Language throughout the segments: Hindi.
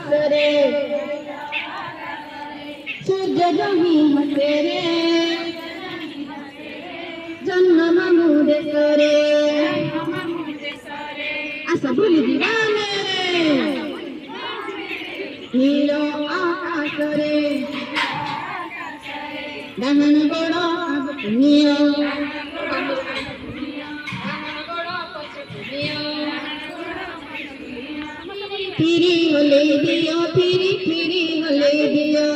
आकाशरे सूर्य जही हसेरे जन्म मुदे करे आशा भूली दीवाने नील आकाशरे दाहन बड़ आगुनिया फिरी हले दिया फिरी हले दिया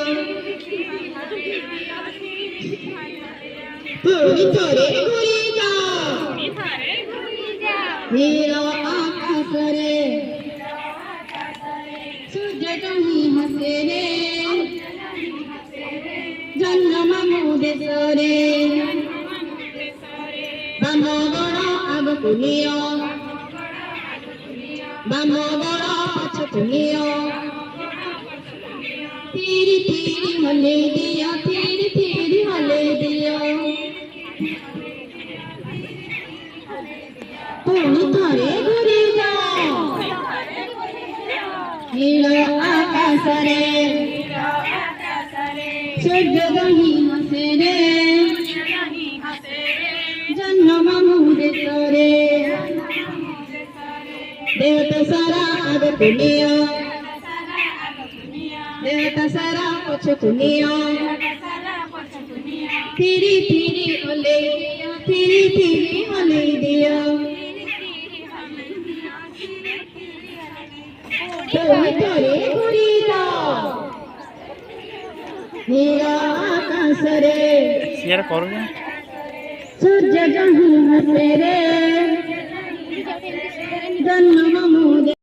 थोड़ी थोड़े घुरी जा नील आकाशरे सूर्य कहीं हसे रे जन्म मुदेशरे बाम बड़ आगुनिया बाम बड़ पछकुनिया फिरी फिरी हले दिया फिरी हले दिया पुणी थरे घुरी जाओ नील आकाशरे सूर्य गही हसे रे जन्म मुदेशरे देवता सारा आगुनिया देवता सारा पछकुनिया फिरी फिरी हले दिया फिरी हले दिया थोड़ी थोड़ी घुरी जाओ नील आकाशरे सूर्य जही हसे रे जन्म मुदे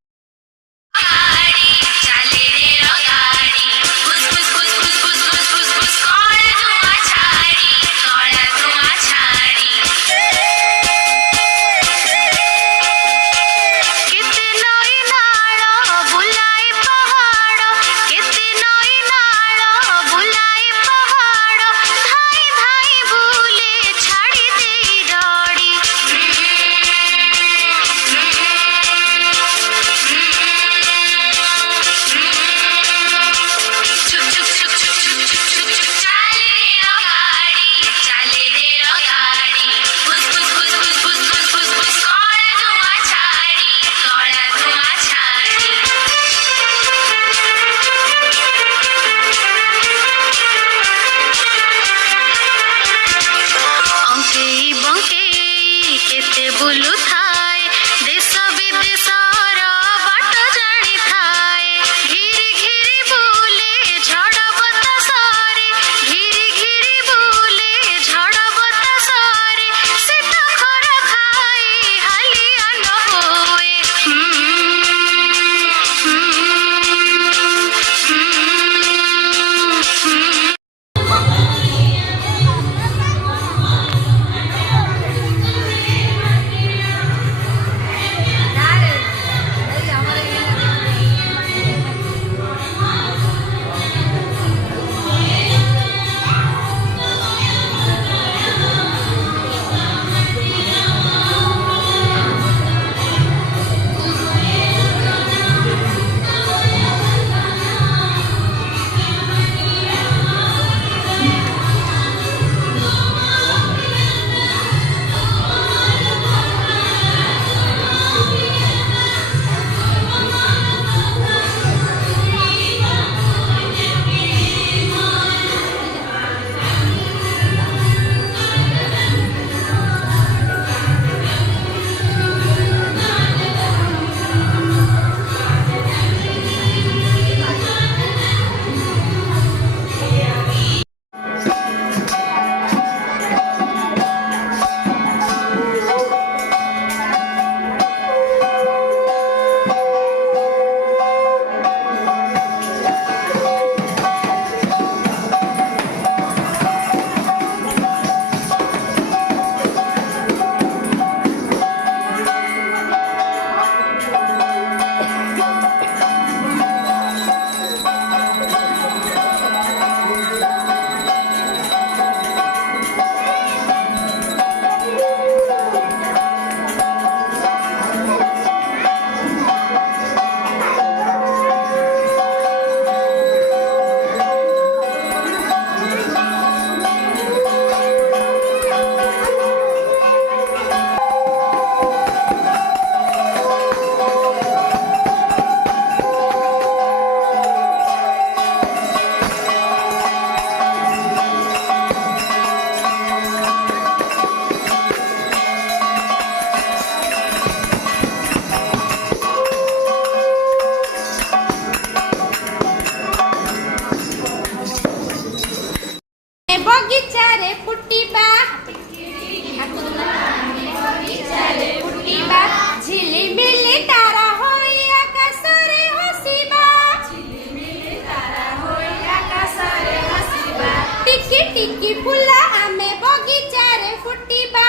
ଟିକି ଫୁଲ ଆମେ ବଗିଚାରେ ଫୁଟିବା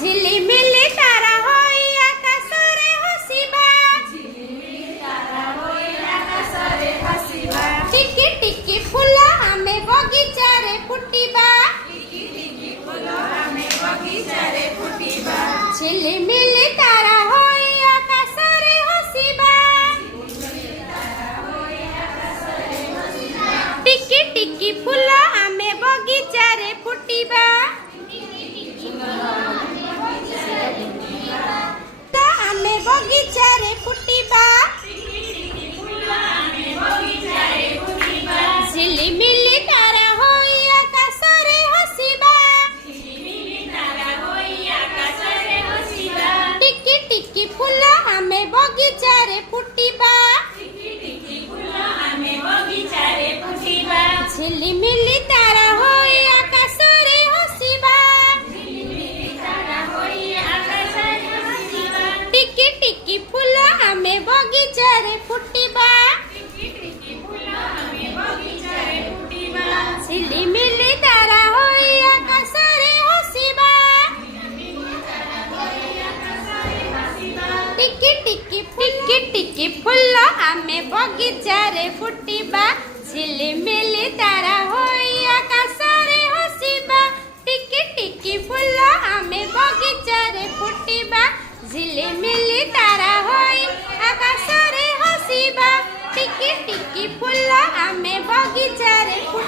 ଝିଲିମିଲି ତାରା ହୋଇ ଆକାଶରେ ହସିବା ଟିକି ଟିକି ଫୁଲ ଆମେ ବଗିଚାରେ ଫୁଟିବା ଝିଲିମିଲି ତାରା ହୋଇ ଆକାଶରେ ହସିବା ଟିକି ଟିକି ଫୁଲ ଆମେ ବଗିଚାରେ ଫୁଟିବା ତ ଆମେ ବଗିଚାରେ ଫୁଟିବା ଝିଲିମିଲି ତାରା ହୋଇ ଆକାଶରେ ହସିବା ଟିକି ଟିକି ଫୁଲ ଆମେ ବଗିଚାରେ ଫୁଟିବା ଝିଲିମିଲି ତାରା ହୋଇ ଆକାଶରେ ହସିବା ଟିକି ଟିକି ଫୁଲ ଆମେ ବଗିଚାରେ ଫୁଟିବା ଝିଲିମିଲି ତାରା ହୋଇ ଆକାଶରେ ହସିବା ଟିକି ଟିକି ଫୁଲ ଆମେ ବଗିଚାରେ ଫୁଟିବା ଝିଲିମିଲି ତାରା ହୋଇ ଆକାଶରେ ହସିବା ଟିକି ଟିକି ଫୁଲ ଆମେ ବଗିଚାରେ ଫୁଟିବା ଝିଲିମିଲି ତାରା ହୋଇ ଆକାଶରେ ହସିବା ଟିକି ଟିକି ଫୁଲ ଆମେ ବଗିଚାରେ ଫୁଟିବା